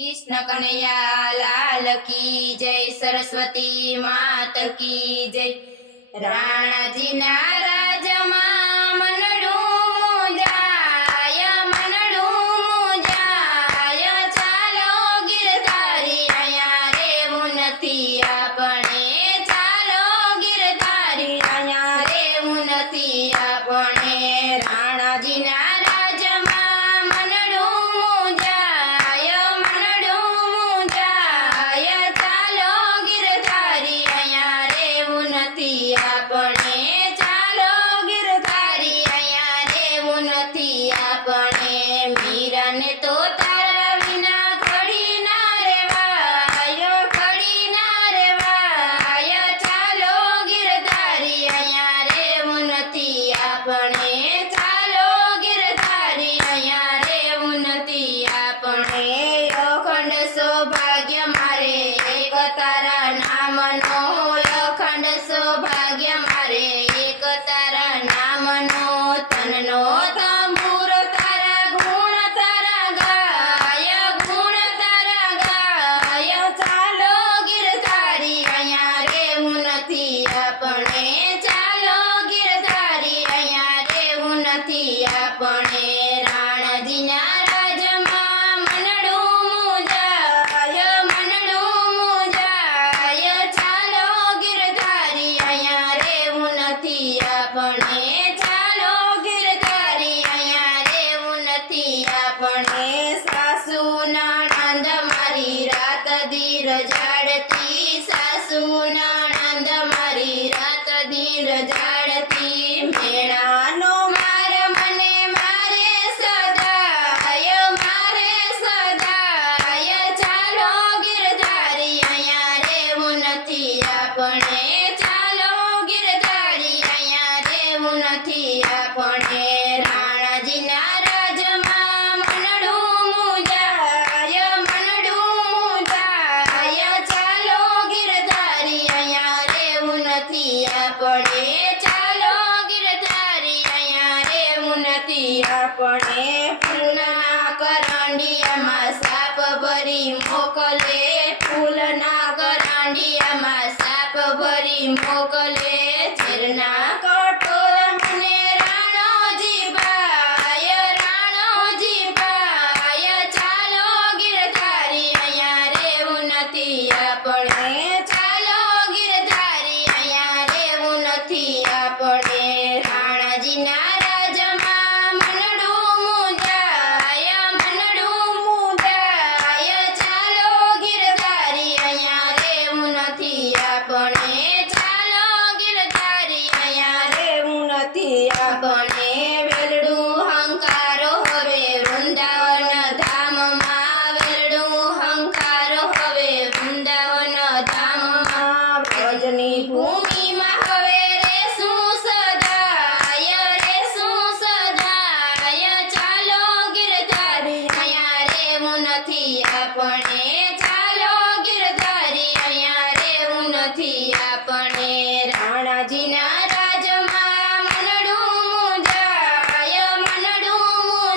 कृष्ण कन्हैया लाल की जय, सरस्वती मात की जय। राणाजी ना राजमा मनडू जाय, चालो गिरधारी अया रेवू नथी आपणे, चालो गिरधारी अया रेवू नथी आपणे। राणाजी ना आपणे, चालो गिरधारी अया रेवू नथी आपणे। मीरा ने तो तारा विना घड़ी ना रेवाय, घड़ी ना रेवाय, चालो गिरधारी अया रेवू नथी आपणे, चालो गिरधारी अया रेवू नथी आपणे। अखंड सौभाग्य मारे एक तारा नामनो, अखंड सौभाग्य मारे एक तारा नामनो। तननो तंबूर तारा गुण तारा गाय, गुण तारा गाय, चालो गिरधारी अया रेवू नथी आपणे, चालो गिरधारी अया रेवू नथी आपणे। राणाजी ना राजमा मनडू जाय, मनडू जाय, चालो गिरधारी अया रेवू नथी आपणे, चालो गिरधारी अया रेवू नथी आपणे। सासू नणंद मारी रात दी रजाड़ती, सासू नणंद मारी रात दी रजाड़ती। मेणानो मार मने मारे सदाय, मारे सदाय, चालो गिरधारी अया रेवू नथी आपणे, चालो गिरधारी अया रेवू नथी आपणे। राणाजी ना राजमा मनडू जाय, मनडू जाय, चालो गिरधारी अया रेवू नथी आपणे, चालो गिरधारी अया रेवू नथी आपणे। फूलना करंडियामां साप भरी मोकले, फूलना करंडियामां साप भरी मोकले। झेરના कठोर મને રાણોજી ભાય, રાણોજી ભાય, ચાલો गिरधारी अया रेवू नथी आपणे, चालो गिरधारी अया रेवू नथी आपणे। राणाजी ना राजमा मनडू जाय, मनडू जाय, चालो गिरधारी अया रेवू नथी आपणे, चालो गिरधारी अया रेवू नथी आपणे। वेलडू हंकारो हवे वृंदावन धाममां, वेलडू हंकारो हवे वृंदावन धाममां। व्रजनी भूमिमां हवे रेसुं सदाय, रेसुं सदाय, चालो गिरधारी अया रेवू नथी आपणे, चालो गिरधारी अया रेवू नथी आपणे। राणाजी ना राजमा मनडू जाय, मनडू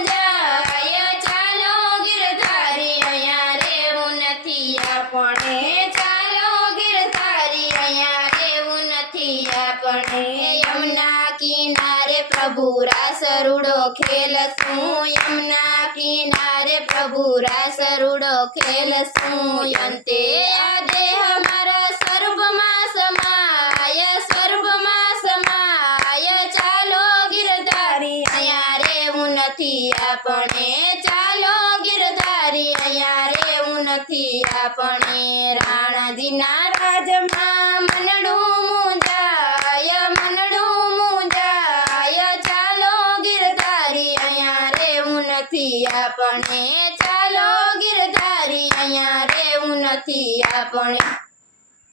जाय, चालो गिरधारी अया रेवू नथी आपणे, चालो गिरधारी अया रेवू नथी आपणे। यमुना किनारे प्रभु रास रूड़ो खेलसूं, यमुना किनारे प्रभु रास रूड़ो खेलसूं। यंते आ देह मारा सर्वमां समाय, सर्वमां समाय, चालो गिरधारी अया रेवू नथी आपणे, चालो गिरधारी अया रेवू नथी आपणे। राणाजी ना राजमां मनडू जाय, मनडू जाय, चालो गिरधारी अया रेवू नथी आपणे, चालो गिरधारी अया रेवू नथी आपणे।